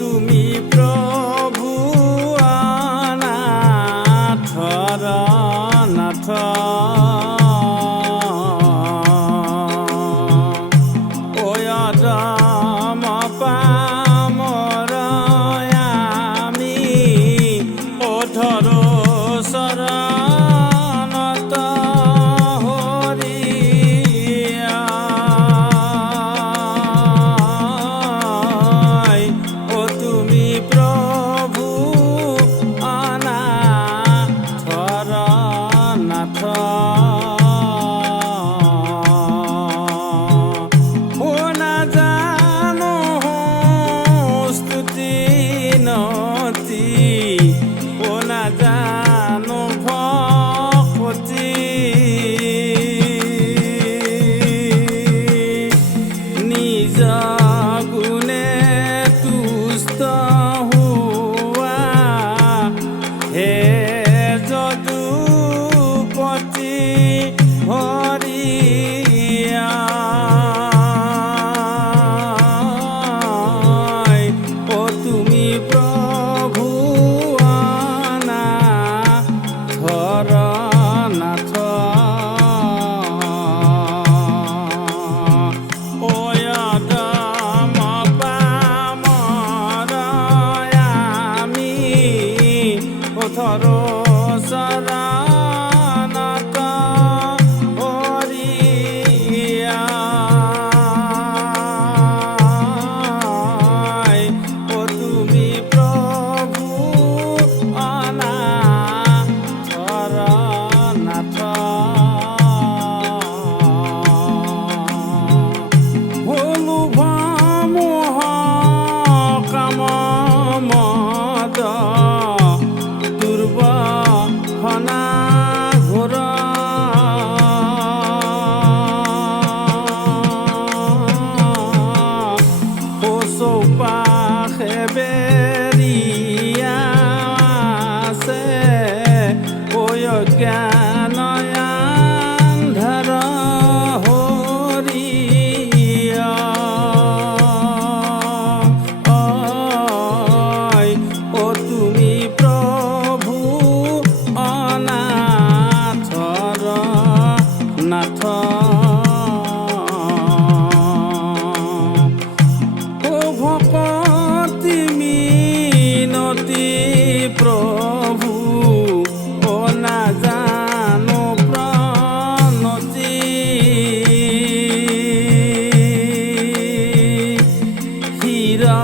তুমি প্রভু অনাথর নাথ ওয়দম পামর আমি ওধর শরণত হরিয়া ও তুমি প্রভু অনাথর নাথ ও না জানো স্তুতি নতি ও না জানো ভক্তি নিজ গুণে তুষ্ট হুয়া হে যদুপতি হরিয়া ও তুমি প্রভু অনাথর নাথ ওয়দম পামর আমি ওধর শরণত হরিয়া ও তুমি প্রভু অনাথর নাথ লোভ মোহ কাম মদ দুর্বহনা ঘোর পাখে বেরিয়া আছে ওই জ্ঞানয়ান্ধর হরিয়া ও তুমি প্রভু অনাথর নাথ ও ভকতি মিনতি প্রভু ও না জানো প্রণতি হীরা